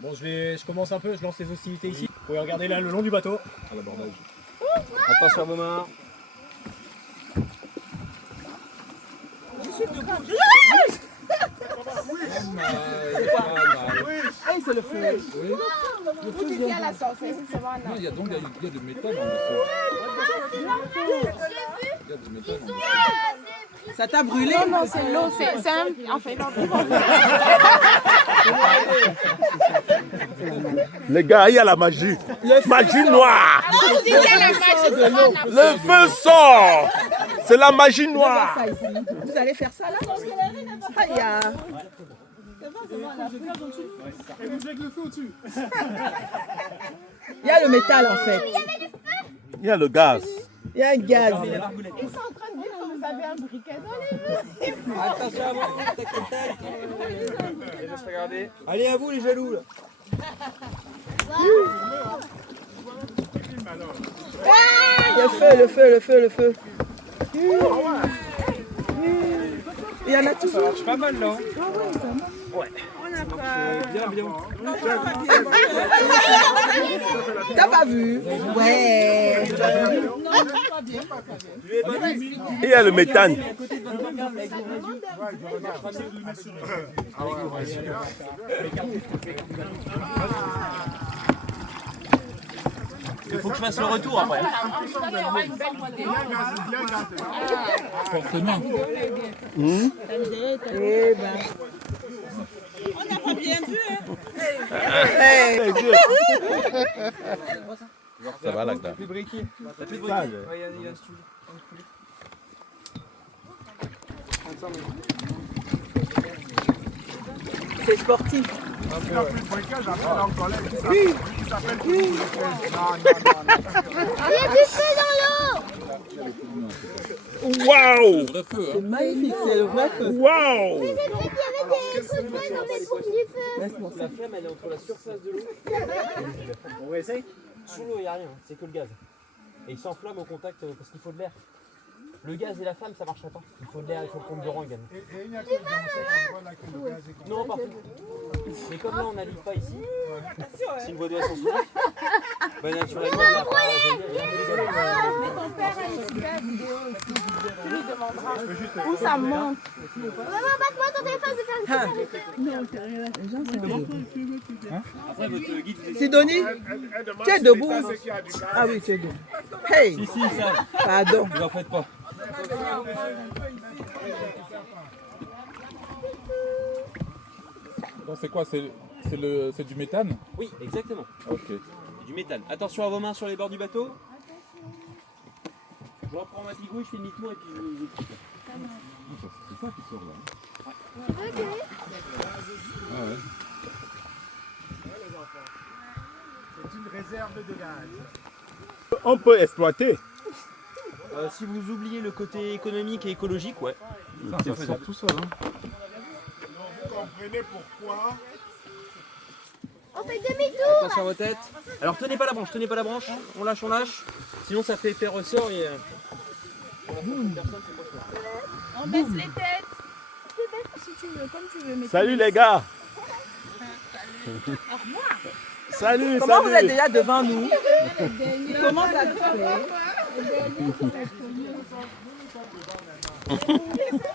Bon, je commence un peu, je lance les hostilités ici. Vous pouvez regarder là le long du bateau. À l'abordage. Attention à vos mains. Ah, c'est le feu. Oui. Le feu vient la sauce. Non, il y a donc il y a du méthane dans le feu. Il y a du méthane dans le feu. Ça t'a brûlé? Non, non, c'est l'eau, c'est un... Enfin, non, Les gars, il y a la magie. Magie noire. Le feu sort. C'est la magie noire. Vous allez faire ça là? Aïe. Et vous avec le feu au-dessus. Il y a le métal en fait. Il y a le gaz. Il y a un gaz. Ils sont en train de dire que vous avez un briquet dans les mains. Attention à vous, tac. Laisse regarder. Allez, à vous les jaloux là. Le feu. Il y en a toujours. Ça marche pas mal là. Ouais. Bien. T'as pas vu? Ouais. Il y a le méthane. Il faut que je fasse le retour après. Forcément. Eh ben. On n'a pas bien vu, hein. Ça va là-dedans. Plus briquet. C'est sportif. Il n'y a plus de briquage, après là en collègue. Il s'appelle Il y a du feu dans l'eau. Waouh! Vrai feu, C'est magnifique, c'est le vrai feu. Waouh! J'ai cru qu'il y avait des coups de poing dans mes boucles du feu. Laisse-moi ça. La flamme elle est entre la surface de l'eau. On va essayer. Sous l'eau il n'y a rien, c'est que le gaz. Et il s'enflamme au contact parce qu'il faut de l'air. Le gaz et la flamme ça marcherait pas. Il faut de l'air, il faut le pompe de rang également. Et il n'y a que dans cet endroit là que le gaz est Non, partout. Mais comme là on n'allume pas ici, si une voie d'eau est sans souffle, bah naturellement il n'y a pas à Mais ton père a une super vidéo aussi. Tu lui demanderas où ça monte. Maman, passe-moi ton téléphone, je vais faire Après votre guide vous Sidonie, tu es debout. Ah oui, tu es debout. Hey, Si, ça, pardon. vous en faites pas. Donc c'est quoi? C'est du méthane? Oui, exactement. Ok. Du métal. Attention à vos mains sur les bords du bateau. Je reprends ma pigouille, je fais demi-tour et puis je vous explique. C'est ça qui sort là. Ah ouais. C'est une réserve de gaz. On peut exploiter. Si vous oubliez le côté économique et écologique, ouais. Ça sort tout seul. Hein. Donc vous comprenez pourquoi On fait demi-tour. Attention à vos têtes. Alors tenez pas la branche, on lâche. Sinon ça fait effet ressort et... On baisse les têtes. Si tu veux, comme tu veux. Mais Salut les gars. Salut, Comment vous êtes salut. déjà devant nous? Comment ça se fait?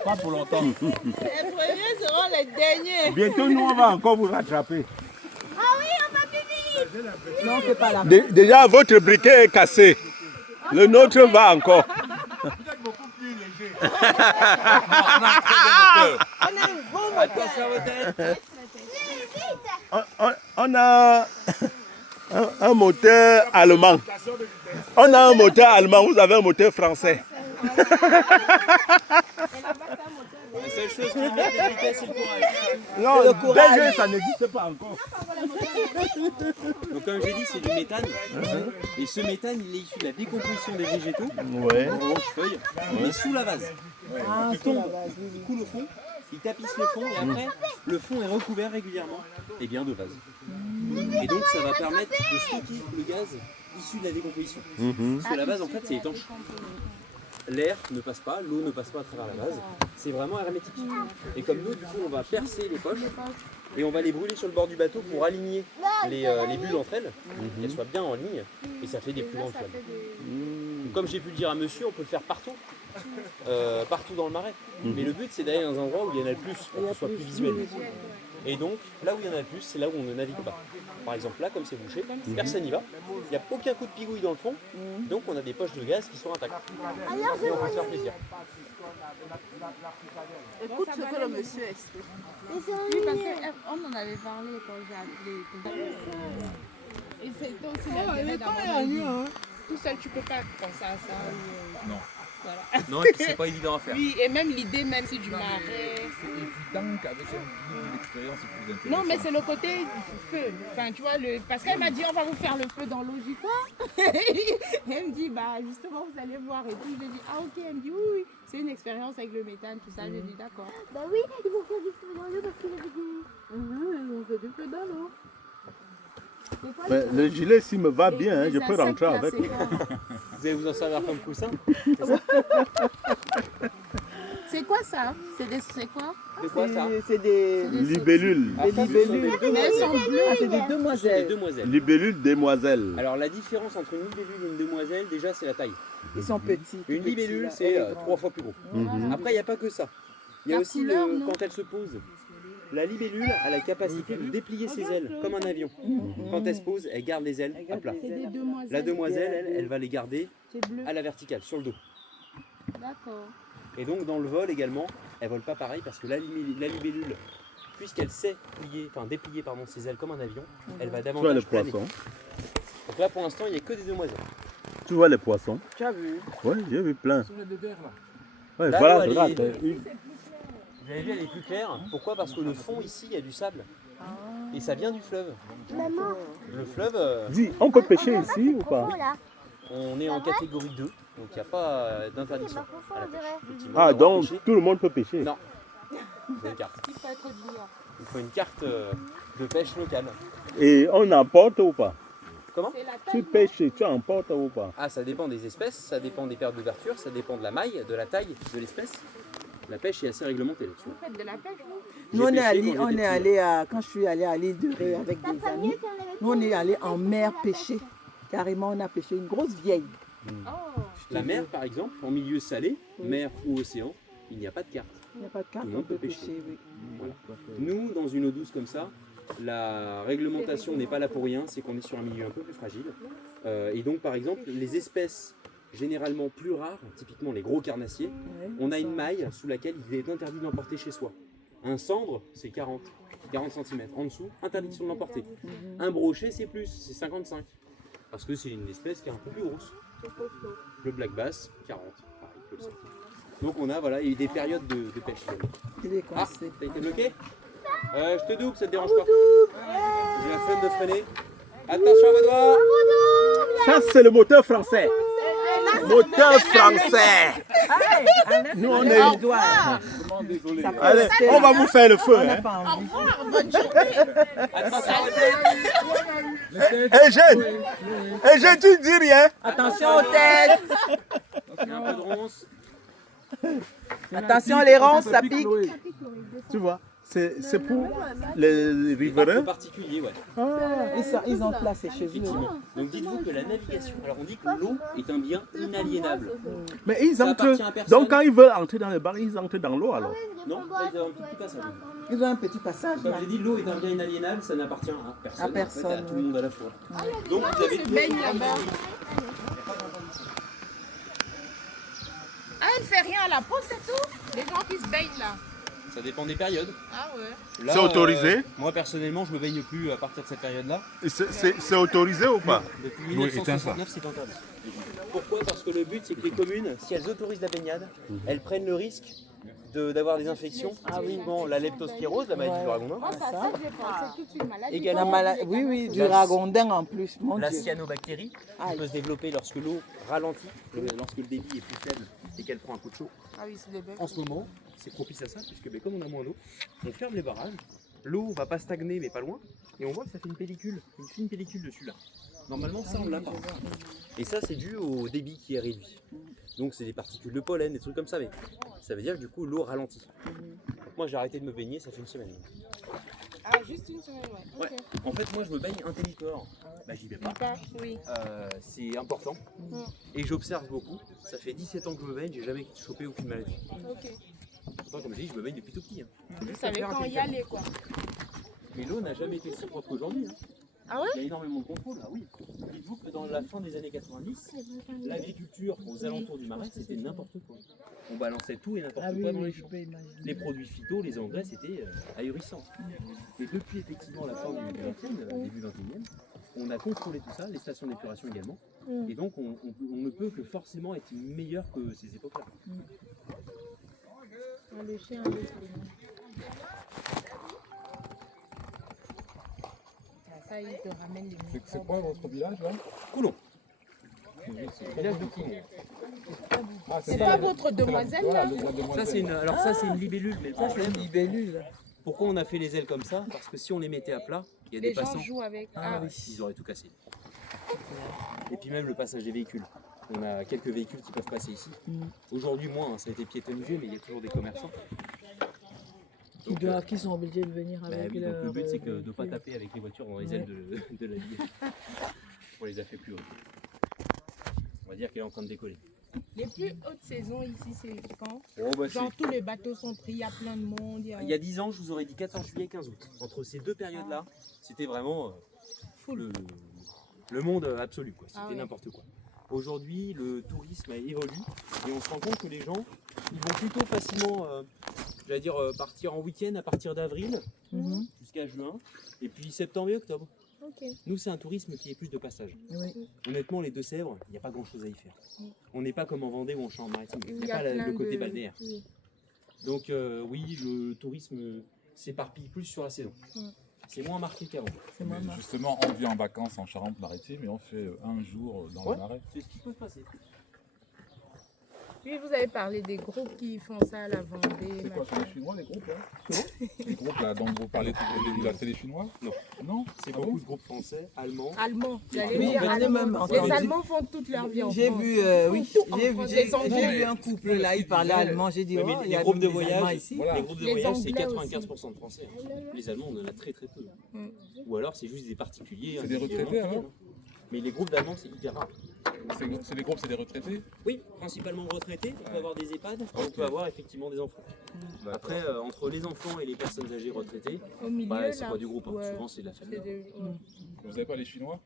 Pas pour longtemps. les premiers seront les derniers. Bientôt nous on va encore vous rattraper. Ah oui, on va plus vite. Non, c'est pas là. Déjà votre briquet est cassé. Le nôtre va encore. vous êtes beaucoup plus léger. Attention à vos têtes. On a un moteur allemand. On a un moteur allemand, vous avez un moteur français. La seule chose qui met des vitesses, c'est le courage. Non, le courage. déjà ça n'existe pas encore. Donc comme j'ai dit, c'est du méthane. Et ce méthane, il est issu de la décomposition des végétaux, Ouais. branches-feuilles, mais sous la vase. Il tombe, il coule au fond, il tapisse le fond et après, le fond est recouvert régulièrement et bien de vase. Et donc ça va permettre de stocker le gaz issu de la décomposition. Parce que la vase, en fait, c'est étanche. l'air ne passe pas, l'eau ne passe pas à travers la vase. C'est vraiment hermétique. Et comme nous, du coup, on va percer les poches et on va les brûler sur le bord du bateau pour aligner les bulles entre elles, qu'elles soient bien en ligne, et ça fait des plus grandes flammes. Comme j'ai pu le dire à monsieur, on peut le faire partout, partout dans le marais. Mais le but, c'est d'aller dans un endroit où il y en a le plus, pour que ce soit plus visuel. Et donc, là où il y en a le plus, c'est là où on ne navigue pas. Par exemple, là, comme c'est bouché, personne n'y va. Il n'y a aucun coup de pigouille dans le fond, donc on a des poches de gaz qui sont intactes. Et on va se faire plaisir. Écoute ce que le monsieur explique. Oui, parce qu'on en avait parlé quand j'ai appelé. Et c'est aussi l'intérêt d'avoir tout seul, tu peux pas penser à ça. Non. Voilà. Non, et puis c'est pas évident à faire. Oui, et même l'idée, même si du marais. C'est évident qu'avec un guide, l'expérience est plus intéressante. Non, mais c'est le côté feu. Enfin, tu vois, parce qu'elle m'a dit, on va vous faire le feu dans l'eau. J'ai dit quoi? Et elle me dit, bah justement, vous allez voir. Et tout, je lui ai dit, ah ok. Elle me dit, oui, c'est une expérience avec le méthane, tout ça. Je lui ai dit, d'accord. Bah oui, ils vont faire du feu dans l'eau parce qu'il y avait des... On fait du feu dans l'eau. Mais le gilet, s'il me va bien, hein, je peux rentrer avec. Vous allez vous en servir comme coussin? C'est quoi ça? C'est quoi? De quoi ça? C'est des Libellules. Ah, ça, ce sont des Mais elles sont bleues. c'est des des demoiselles. demoiselles. Libellules demoiselles. Alors la différence entre une libellule et une demoiselle, déjà c'est la taille. Ils sont petits. Une libellule c'est 3 fois plus gros. Après il n'y a pas que ça. Il y a La aussi couleur, non? quand elle se pose. La libellule a la capacité de déplier ses ailes comme un avion. Quand elle se pose, elle garde les ailes à plat. C'est des demoiselles. La demoiselle, elle va les garder C'est bleu. à la verticale, sur le dos. D'accord. Et donc dans le vol également, elle vole pas pareil parce que la libellule, puisqu'elle sait déplier ses ailes comme un avion, elle va Tu vois les davantage planer. poissons. Donc là pour l'instant il n'y a que des demoiselles. Tu vois les poissons. Tu as vu? Oui, j'ai vu plein. Sur les verres là. Ouais, Là, voilà, elle regarde. est- Vous avez vu, elle est plus claire. Pourquoi? Parce que le fond ici, il y a du sable. Et ça vient du fleuve. Maman, Le fleuve, Dis, on peut pêcher ici ou pas? oh là, on est en catégorie 2. Donc il n'y a pas c'est d'interdiction ma à couffe, la on pêche. dirait. Effectivement, Ah, on va donc pêcher. tout le monde peut pêcher. Non. Il faut une carte. Il faut être dur. Il faut une carte de pêche locale. Et on emporte ou pas? Comment? C'est la Tu taille. pêches, tu emportes ou pas? Ah, ça dépend des espèces, ça dépend des périodes d'ouverture, ça dépend de la maille, de la taille de l'espèce. La pêche est assez réglementée là-dessus. Vous faites de la pêche, vous? Nous, on est J'ai pêché allé, quand on j'étais est petit. allé à, quand je suis allée à l'île de Ré avec Ça des ferait amis, mieux si on avait nous on est allé en mer pêcher. Carrément, on a pêché une grosse vieille. Oh. La mer, par exemple, en milieu salé, mer ou océan, il n'y a pas de carte. Il n'y a pas de carte, Tout le on monde peut peut pêcher. pêcher, oui. Voilà. Nous, dans une eau douce comme ça, la réglementation n'est pas là pour rien, c'est qu'on est sur un milieu un peu plus fragile. Et donc, par exemple, les espèces généralement plus rares, typiquement les gros carnassiers, Ouais, on a ça. une maille sous laquelle il est interdit de l'emporter chez soi. Un cendre, c'est 40 cm. En dessous, interdiction de l'emporter. Un brochet, c'est plus, c'est 55. Parce que c'est une espèce qui est un peu plus grosse. Le black bass, 40. Pareil, faut le savoir. Donc on a voilà, il y a eu des périodes de pêche. Il est Ah, coincé. t'as été bloqué? Je te double, ça te dérange pas? J'ai la flemme de freiner. Attention à vos doigts! Ça, c'est le moteur français. Moteur français. Nous, on est. Vraiment désolé. Allez, on va vous faire le feu. On n'a Hein. pas envie. Attention! Et tu dis rien. Attention aux têtes. Il y a un peu de ronce. Attention les ronces, ça pique. Tu vois, c'est pour les Un peu riverains. particulier, ouais. Ils ont placé chez eux. Effectivement. Donc dites-vous que la navigation, alors on dit que l'eau est un bien inaliénable. Mais ils Ça entrent. appartient à personne. Donc quand ils veulent entrer dans le bar, ils entrent dans l'eau alors. Non, là, ils ont un petit passage. Ils ont un petit passage Comme là. j'ai dit, l'eau est un bien inaliénable, ça n'appartient à personne. À personne, En fait, à tout le oui. monde à la fois. Donc vous avez se baigne là-bas. Ah, elle fait rien à la peau, c'est tout? Les gens qui se baignent là. Ça dépend des périodes. Ah ouais. Là, C'est autorisé? Moi personnellement, je me baigne plus à partir de cette période-là. C'est autorisé ou pas? Depuis L'eau est éteinte, ça. 1969, c'est interdit. Pourquoi? Parce que le but, c'est que les communes, si elles autorisent la baignade, elles prennent le risque d'avoir des infections. Typiquement la leptospirose, la maladie du ragondin, Ah, ça, j'ai pensé tout de suite maladie. Également, Oui, oui, du ragondin en plus. Mon la Dieu. cyanobactérie, qui Aïe. peut se développer lorsque l'eau ralentit, lorsque le débit est plus faible et qu'elle prend un coup de chaud. Ah oui, c'est des bêtes. En ce moment, c'est propice à ça, puisque comme on a moins d'eau, on ferme les barrages, l'eau va pas stagner mais pas loin, et on voit que ça fait une pellicule, une fine pellicule dessus là. Normalement, ça, on l'a pas. Et ça, c'est dû au débit qui est réduit. Donc, c'est des particules de pollen, des trucs comme ça. Mais ça veut dire que du coup, l'eau ralentit. Donc, moi, j'ai arrêté de me baigner, ça fait une semaine. Ah, juste une semaine, ouais. Ouais. En fait, moi, je me baigne 1 litre. Bah, j'y vais pas. Oui. C'est important. Et j'observe beaucoup. Ça fait 17 ans que je me baigne, j'ai jamais chopé aucune maladie. Ok. Pourtant, comme je dis, je me baigne depuis tout petit. Vous savez quand y aller, quoi. Mais l'eau n'a jamais été si propre qu'aujourd'hui. Ah ouais? Il y a énormément de contrôle, là, oui. Dites-vous que dans la fin des années 90, l'agriculture aux alentours du Marais, c'était n'importe quoi. On balançait tout et n'importe quoi dans les champs. Les produits phyto, les engrais, c'était ahurissant. Et depuis effectivement la fin du 20e, début 21e, on a contrôlé tout ça, les stations d'épuration également. Et donc on ne peut que forcément être meilleur que ces époques-là. Le chien, ça, il te ramène des microbes. C'est quoi votre village là? Coulon. Village de Coulon. Ah, C'est pas votre demoiselle là? Ça c'est une, alors ça c'est une libellule, mais le Ça, c'est problème, une libellule. pourquoi on a fait les ailes comme ça? Parce que si on les mettait à plat, il y a Les des gens passants, jouent avec. Ah oui. ils auraient tout cassé. Et puis même le passage des véhicules. On a quelques véhicules qui peuvent passer ici. Aujourd'hui moins, hein, ça a été piétonnisé, mais il y a toujours des commerçants. Donc, Qui sont obligés de venir bah avec oui, donc le but c'est que de ne pas clients. taper avec les voitures dans les ailes de la ligne. On les a fait plus hautes. On va dire qu'elle est en train de décoller. Les plus hautes saisons ici, c'est quand? Oh, bah, Genre tous les bateaux sont pris, il y a plein de monde. il y a 10 ans, je vous aurais dit 14 juillet, 15 août. Entre ces deux périodes-là, c'était vraiment le monde absolu, quoi. C'était n'importe quoi. Aujourd'hui, le tourisme a évolué et on se rend compte que les gens, ils vont plutôt facilement, j'allais dire, partir en week-end à partir d'avril jusqu'à juin, et puis septembre et octobre. Okay. Nous, c'est un tourisme qui est plus de passage. Oui. Honnêtement, les Deux-Sèvres, il n'y a pas grand-chose à y faire. On n'est pas comme en Vendée ou en Charente-Maritime. Il Il n'y a pas plein le côté de- balnéaire. Oui. Donc oui, le tourisme s'éparpille plus sur la saison. C'est moins marqué qu'avant. C'est moi, Mais justement, on vient en vacances en Charente-Maritime et on fait un jour dans Ouais. le Marais. C'est ce qui peut se passer. Puis vous avez parlé des groupes qui font ça à la Vendée. C'est quoi, c'est machin. les Chinois, les groupes là? Les groupes là dont vous parlez tout au début là, c'est les Chinois? Non. Non? C'est Ah beaucoup bon? de groupes français, allemands. Allemands. J'allais Oui, dire j'en ai allemands. même entendu. Les Allemands font toute leur vie en J'ai France. vu, oui, Ils font tout en j'ai France. vu, Les Anglais. j'ai vu un couple là, il parlait allemand, j'ai dit, Ouais, oh, mais il y a les groupes de des Allemands voyage, ici. Voilà. les groupes de Les voyage, c'est Anglais 95% de Français. Les Allemands, on en a très très peu. Ou alors c'est juste des particuliers. C'est des individuellement retraités, qui alors viennent. Mais les groupes d'Allemands, c'est hyper rare. C'est les groupes, c'est des retraités? Oui, principalement retraités. On peut avoir des EHPAD, on peut avoir effectivement des enfants. Après, entre les enfants et les personnes âgées retraitées, Au milieu, bah, c'est là. pas du groupe. Hein. Ouais. Souvent, c'est de la famille. C'est des- Vous n'avez pas les Chinois?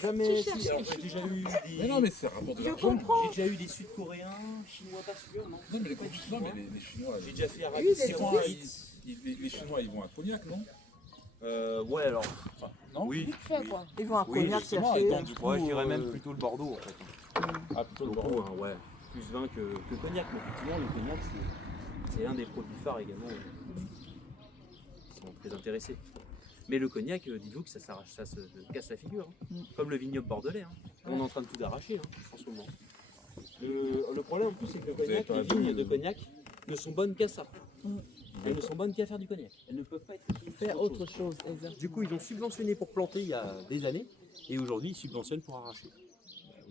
Jamais. Si, alors, j'ai déjà eu des. Mais non, mais c'est un rapport de l'argent. J'ai déjà eu des Sud-Coréens, Chinois, pas sûr, non. Non, mais les Chinois, J'ai déjà fait Arabie Oui, des Saoudite. les Chinois, ils vont à Cognac, non? Ouais, alors. Non? Oui. Vite fait, quoi. Ils vont à Oui, Cognac justement, chercher. et donc, du coup, Ouais, je dirais même plutôt le Bordeaux en fait. Ah, plutôt le Beaucoup, Bordeaux. hein, ouais. Plus vin que cognac, mais effectivement, le cognac, c'est un des produits phares également. Ils sont très intéressés. Mais le cognac, dites-vous que ça se casse la figure. Hein. Comme le vignoble bordelais. Hein. On est en train de tout d'arracher en ce moment. Le problème en plus, c'est que le cognac, les vignes de cognac ne sont bonnes qu'à ça. Elles ne sont bonnes qu'à faire du cognac. Elles ne peuvent pas être utilisées pour Faire autre chose, exact. Du coup, ils ont subventionné pour planter il y a des années, et aujourd'hui, ils subventionnent pour arracher.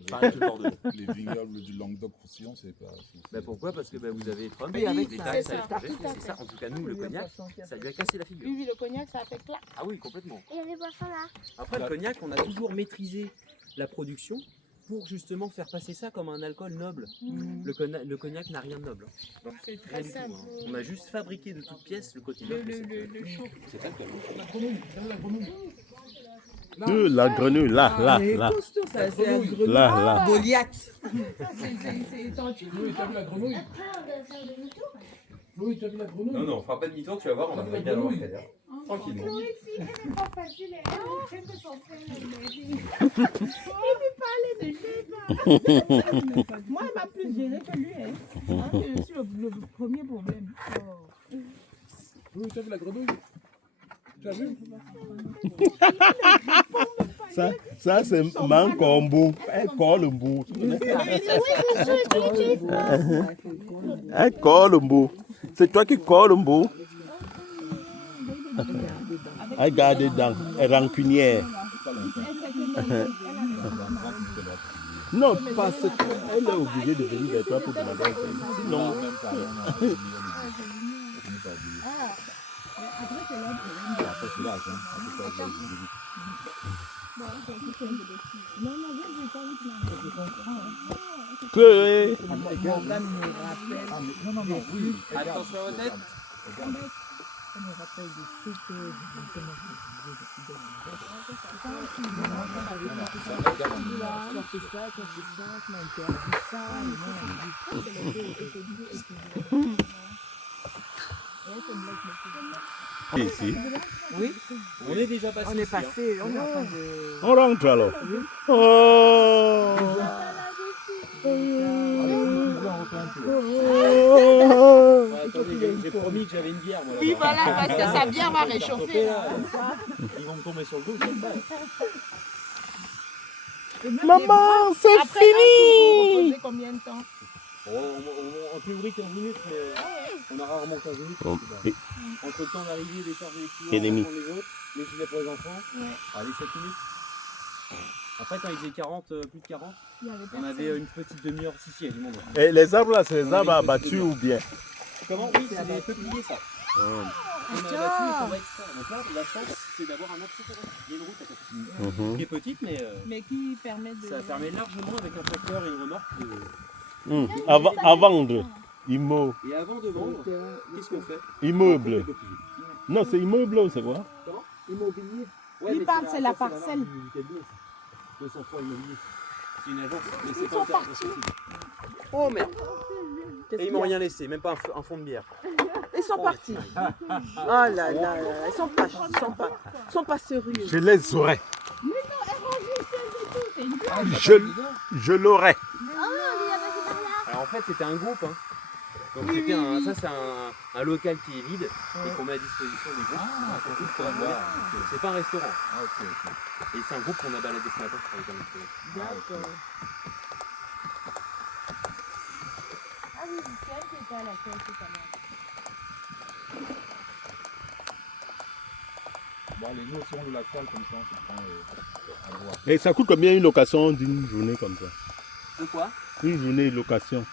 Pareil que le Bordelais. Les vignobles du Languedoc-Roussillon, c'est pas. Bah pourquoi? Parce que bah, vous avez Trump, Oui, avec les ça, taxes c'est à ça, l'étranger, tout à c'est fait. ça. En tout cas, nous, le cognac, ça lui a cassé la figure. Oui, oui, le cognac, ça a fait clac. Ah oui, complètement. Il y a des boissons là. Après, le cognac, on a toujours maîtrisé la production pour justement faire passer ça comme un alcool noble. Le cognac n'a rien de noble. C'est Rien très du tout. simple. Hein. On a juste fabriqué de toutes pièces le côté Le, noble. le chaud. C'est alcool. La grenouille, là, là, Il est là. costaud, ça, c'est un grenouille. Là, là. Goliath. C'est tendu. Louis, t'as vu la grenouille? Louis, t'as vu la grenouille? Non, on fera pas demi-tour, tu vas voir, on va fighter alors. Tranquillement. Elle est pas facile. Elle fait son frère. Moi, elle m'a plus géré que lui. Hein. C'est aussi le premier problème. Louis, t'as vu la grenouille? Tu as vu? Ça c'est Mankombo. Elle colle le bout. Elle colle le bout. C'est toi qui colle le bout. Elle garde dedans. Elle rancunière. Non, parce qu'elle est obligée de venir vers toi pour demander un service. Sinon, Chloé. Attention à votre tête. Ici. Oui, On est déjà passé. on est ici, hein. passé, on est en train de... On rentre alors. Oh. Ouais, attendez, j'ai promis que j'avais une bière. Moi, Oui, là-bas. voilà, parce que sa bière va réchauffer. là. Ils vont me tomber sur le dos. j'aime pas. Maman, c'est Après, fini. vous reposez combien de temps? En théorie 15 minutes, mais on a rarement 15 minutes. Bon, parce que, et- entre le temps d'arriver, des charges des clients, Ennemi. prendre les autres, les gilets pour les enfants, allez 7 minutes. Après quand il faisait 40, plus de 40, Il y avait on avait une petite demi-heure ici, il y a du monde. Et les arbres là, c'est les arbres abattus ou bien? Comment? Oui, c'est des peupliers ça. On a abattu et on va extraire. Donc là, la chance, c'est d'avoir un accès terrestre. Il y a une route à côté. Qui est petite, Mais qui permet de... ça permet largement avec un tracteur et une remorque de... À vendre. Immo. Et avant de vendre, qu'est-ce qu'on fait? Immeuble. Non, c'est immeuble ou c'est quoi? Immobilier. Ouais, Il mais parle, c'est la ça, parcelle. marque du cabinet, ça. 203 immobilier. C'est une agence, mais c'est Ils pas sont intéressant. partis. Oh merde! Qu'est-ce Et ils qu'il m'ont y a? rien laissé, même pas un fond de bière. Ils sont partis. Oh là là là, ils sont pas sérieux. Je les aurais. Mais non, elle range c'est une blague. Je l'aurais. Alors en fait, c'était un groupe. Hein. Donc c'était ça, c'est un local qui est vide et qu'on met à disposition des groupes. C'est pas un restaurant. Et c'est un groupe qu'on a baladé ce matin pour aller dans le restaurant. D'accord. Ah oui, c'est elle qui était à la caisse tout à l'heure. Bon, allez, nous aussi on loue la salle comme ça, on se prend à boire. Et ça coûte combien une location d'une journée comme ça? De quoi? Une journée de location.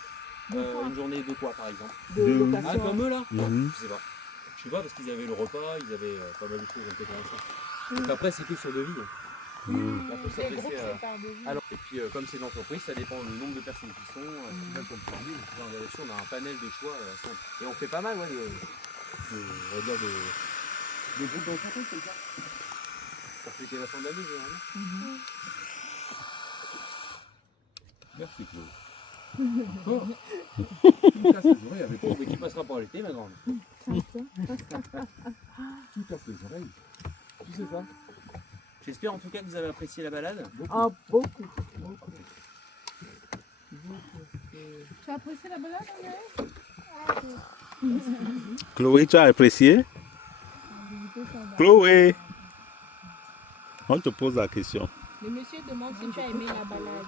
Une journée de quoi par exemple? De location. Ah, comme eux là? Mhm. Je sais pas. Je sais pas parce qu'ils avaient le repas, ils avaient pas mal de choses intéressantes. Donc après, c'est que sur devis. Mhm. Là, faut Les groupes, s'adresser à... c'est par devis. Alors, et puis comme c'est une entreprise, ça dépend du nombre de personnes qui sont, qui veulent qu'on prenne. Là-dessus, on a un panel de choix simple. Et on fait pas mal, ouais, on va dire de groupes d'entreprise comme ça. Pour fêter la fin de l'année, généralement. Merci Claude. Encore. Tu me casses les oreilles avec toi. Mais qui passera par l'été, ma grande? Tu me casses les oreilles. Tu sais ça? J'espère en tout cas que vous avez apprécié la balade. Ah, beaucoup. Tu as apprécié la balade, André? Chloé, tu as apprécié? Chloé, on te pose la question. Le monsieur demande si tu as aimé la balade.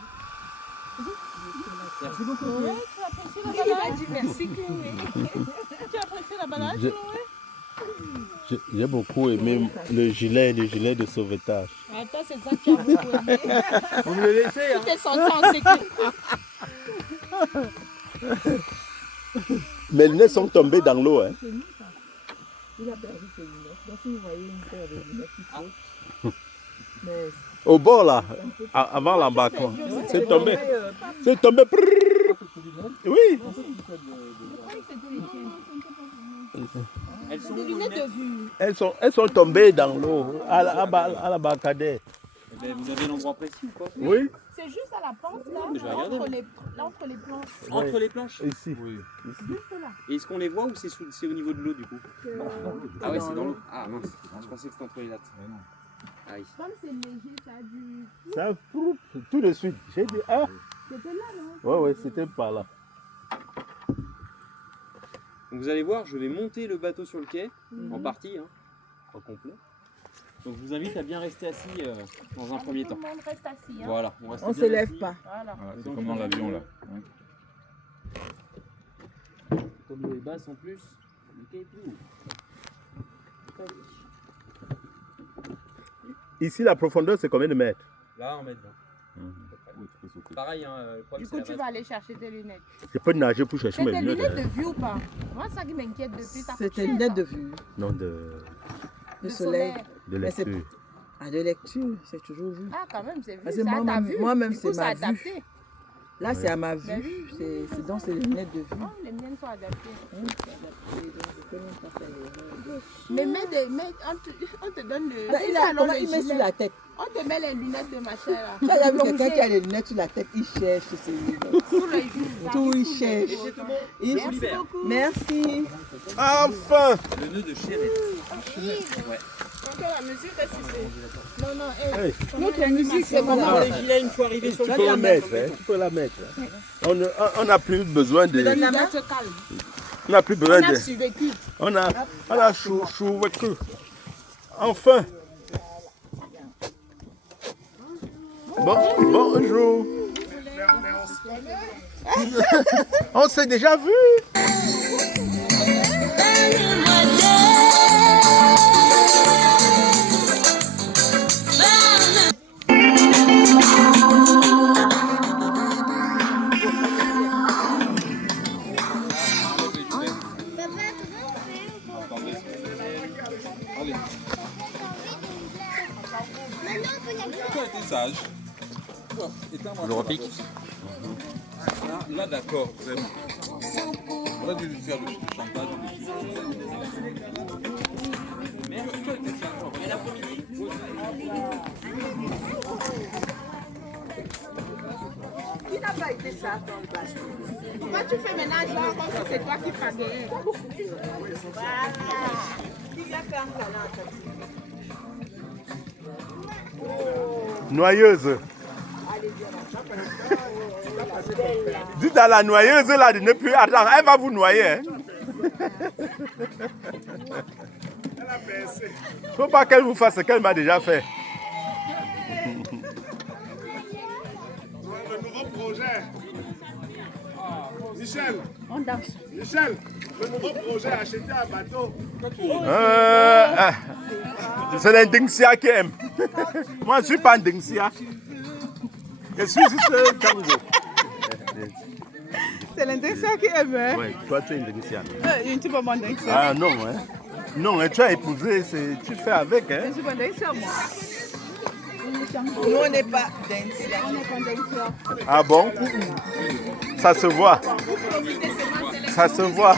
Merci beaucoup. Ouais, tu as apprécié la balade? Il a dit merci, Chloé. Tu as apprécié la balade, Je- Chloé? J'ai beaucoup aimé le gilet de sauvetage. Attends, c'est ça que tu as beaucoup aimé. Vous me le laissez, hein? Tu t'es senti en sécurité. Mes lunettes sont tombées dans l'eau. Hein. Il a perdu ses lunettes. Donc si vous voyez une paire de lunettes qui saute. Mais Au bord là, avant l'embarquement. C'est tombé. C'est tombé. Oui. Elles sont Des où, vos lunettes lunettes? de vue. Elles sont tombées dans l'eau, à l'embarcadère. Eh ben, vous avez l'endroit précis ou quoi? Oui. C'est juste à la porte, là, Je vais regarder, entre les planches. Entre les planches? Ici. Juste là. Et est-ce qu'on les voit ou c'est au niveau de l'eau du coup? Ah ouais, c'est dans l'eau. Ah mince, je pensais que c'était entre les lattes. Ah oui. Comme c'est léger, ça a dû... Ça tout de suite. J'ai dit, ah. C'était là, non? Ouais, c'était par là. Donc vous allez voir, je vais monter le bateau sur le quai, en partie, hein, pas complet. Donc je vous invite à bien rester assis dans un premier Tout temps. le monde reste assis, hein? Voilà, on reste on ne bien se lève assis. pas. Voilà. Voilà, c'est comme dans l'avion là. Ouais. Comme l'eau est basse en plus, le quai est plus haut. Ici, la profondeur, c'est combien de mètres? Là, 1,20 m. Pareil, hein, le problème, Du coup, tu vas aller chercher tes lunettes. Je peux nager pour chercher C'est mes tes lunettes. lunettes de Hein. vue ou pas? Moi, ça qui m'inquiète depuis. C'est tes lunettes de vue, Non, de soleil. de Mais c'est- lecture. Ah, de lecture, c'est toujours vu. Ah, quand même, c'est vu. Parce que C'est à ta vue. moi-même, Du coup, c'est c'est ma vue. adapté. Là, c'est à ma Ben vue. C'est dans ces lunettes de vue. Oh, les miennes sont adaptées. Hein, c'est adapté, donc je peux même pas faire l'erreur. Mais on te donne le. Là, il met sur la tête. On te met les lunettes de machin là. Là, il y a vu quelqu'un qui a les lunettes sur la tête, il cherche ses lunettes. Sous le jour. Tout, il cherche. Il- Merci beaucoup. Merci. Enfin! Le nœud de Chéret. La musique, est-ce que c'est. Non, non, Hey. Notre musique, c'est On comment? a les gilets une fois arrivé sur Tu le peux la terrain. mettre, hein? Tu peux la mettre. Hein. On n'a plus besoin de. Donne la main, te calme. On n'a plus besoin On a de. survécu. On a chou vécu. Enfin. Bonjour. On s'est déjà vu. Tu as été sage. Éteins-moi Le ça, repique. d'accord. Là, d'accord, vraiment. On aurait dû lui faire le chantage. Tu as été sage. Qui n'a pas été ça dans le bassin? Pourquoi tu fais maintenant genre comme si c'est toi qui pagayais? Qui a fait un câlin à ta fille? Noyeuse. Dites à la noyeuse là de ne plus attendre. Elle va vous noyer. Hein? Faut pas qu'elle vous fasse ce qu'elle m'a déjà fait. Le nouveau projet. Michel, On danse. Michel, le nouveau projet, acheter un bateau. C'est l'Indingsia qui aime. Moi, je ne suis pas Indingsia. Je suis juste Django. C'est l'intéressant qui aime. Hein? Oui, toi, tu es Indingsia. Je ne suis pas mon intéressant. Ah non, hein. Non, hein, tu as épousé, tu fais avec. Hein. Je suis pas intéressant, moi. Nous, on n'est pas d'intéressant. On n'est pas d'intéressant. Ah bon? Ça se voit. Ça se voit.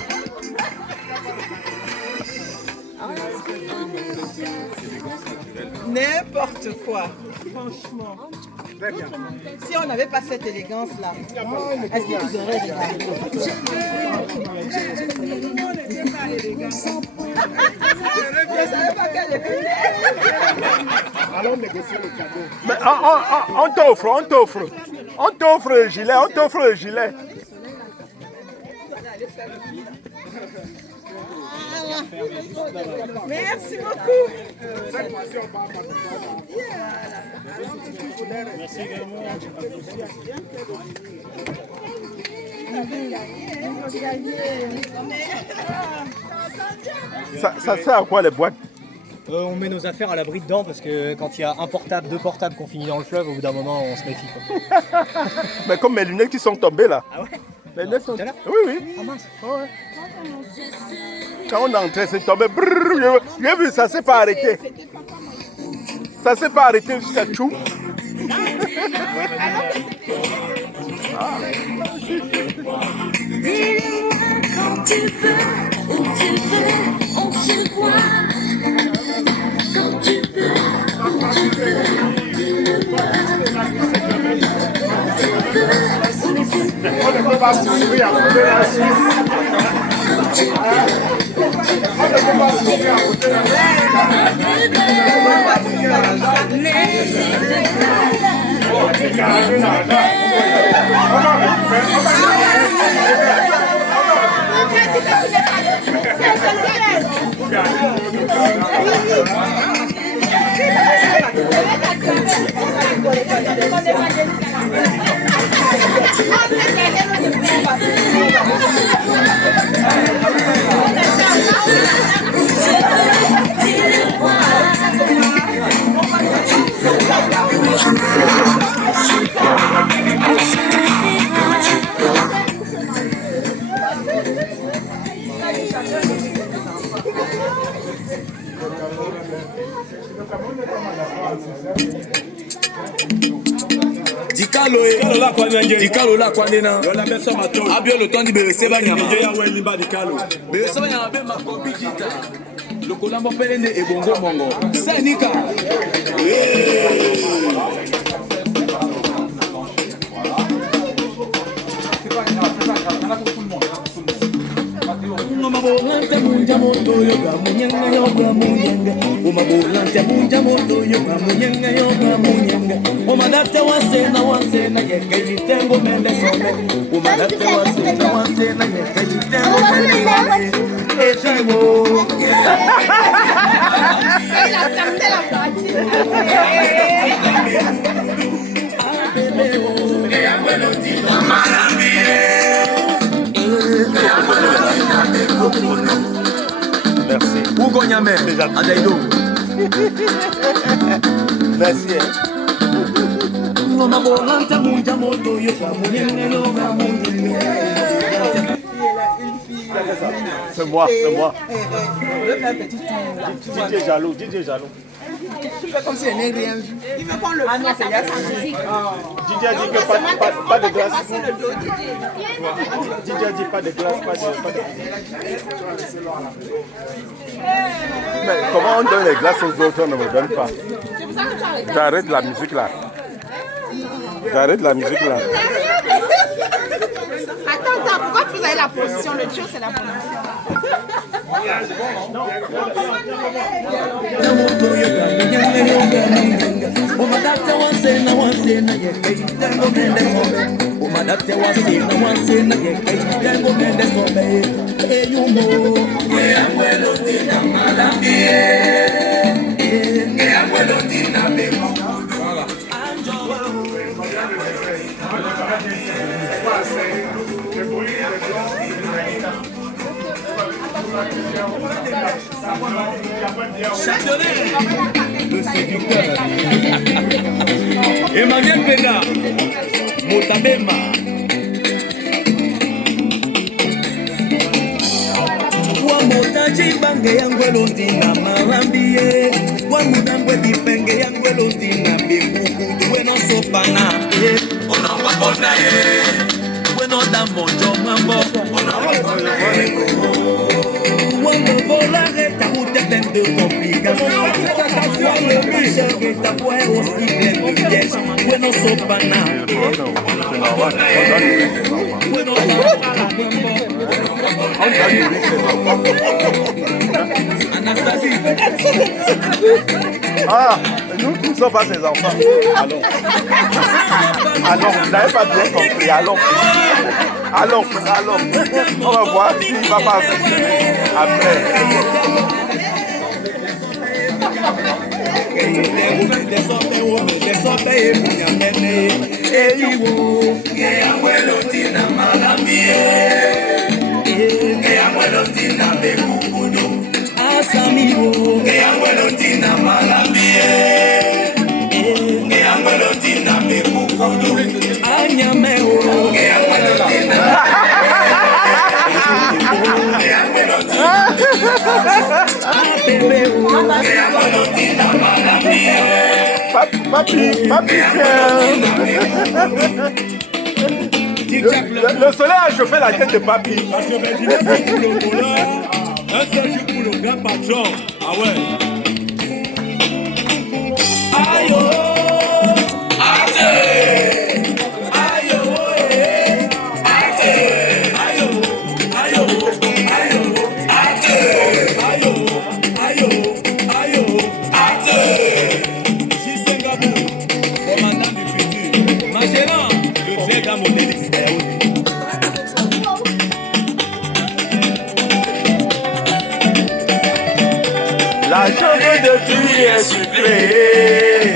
N'importe quoi, franchement. Si on n'avait pas cette élégance-là, est-ce qu'ils nous auraient regardé? Je ne savais pas qu'elle était. Allons négocier le cadeau. Mais on t'offre, on t'offre. On t'offre le gilet, on t'offre le gilet. Merci beaucoup. Cette fois-ci, on va pas Merci également. Ça sert à quoi les boîtes? On met nos affaires à l'abri dedans parce que quand il y a un portable, deux portables qu'on finit dans le fleuve, au bout d'un moment on se méfie. Quoi. Mais comme mes lunettes qui sont tombées là. Ah ouais? Mes lunettes sont... Tout à l'heure? Oui, oui. Ah mince. Ouais. Quand on est entré, c'est tombé. J'ai vu, ça s'est pas arrêté. Ça s'est pas arrêté jusqu'à Tchou. Dis-le-moi quand tu veux, où tu veux, on se voit. Quand tu veux, où tu veux, dis-le-moi. On ne peut pas s'ouvrir à côté de la Suisse. On ne peut pas s'ouvrir à côté de la Dis-le-moi. Dikalo la kwanena abio le temps di bereseba nyama bereseba nyama be makopi kita lokolambo pelende ebongo mongo sanika Umabolante munja moto yoga munyanga yoga munyanga Umabolante munja moto yoga munyanga yoga munyanga Umadate wasena yeke jitengo mende some Umadate wasena yeke jitengo mende some Ejiwo Elle a fermé la partie. Merci. Ugo Nyame, Adaido. Merci. C'est moi. On veut faire un petit tour. Didier jaloux. Tu fais comme si elle n'est rien vu. Il veut qu'on le fasse. Ah non, c'est Yassine. Didier a dit que pas de glace. Passer le dos, Didier. Didier a dit pas de glace, pas de... Mais comment on donne les glaces aux autres, on ne me donne pas. C'est pour ça que tu as arrêté. J'arrête la musique là. Attends, pourquoi vous avez la position? Le tio, c'est la position. Le séducteur Emmanuel Pena Motabema Wamotaji bange yangwelo dina malambie Wamudangwe dipenge yangwelo dina Bekuku bueno sopana Ona wabona Bueno damojo mambo Ona wabona Cuando volareta usted de complicación Cuando picha que está fuego simple belleza Bueno sopana Bueno Anastasie Ah, nous ne sommes pas ses enfants. Allons, vous n'avez pas bien compris. Allons. On va voir s'il va pas affectionner après. Papi, le soleil a chauffé la tête de papi. Un seul jour pour le grand patron. Ah ouais. Aïe oh, aïe, aïe oh, aïe, aïe oh, aïe oh, aïe oh, aïe oh, aïe oh, aïe oh, aïe. Justin Gabou, commandant du futur. Magellan, le vrai dans mon élixir. La journée de pluie est sucrée.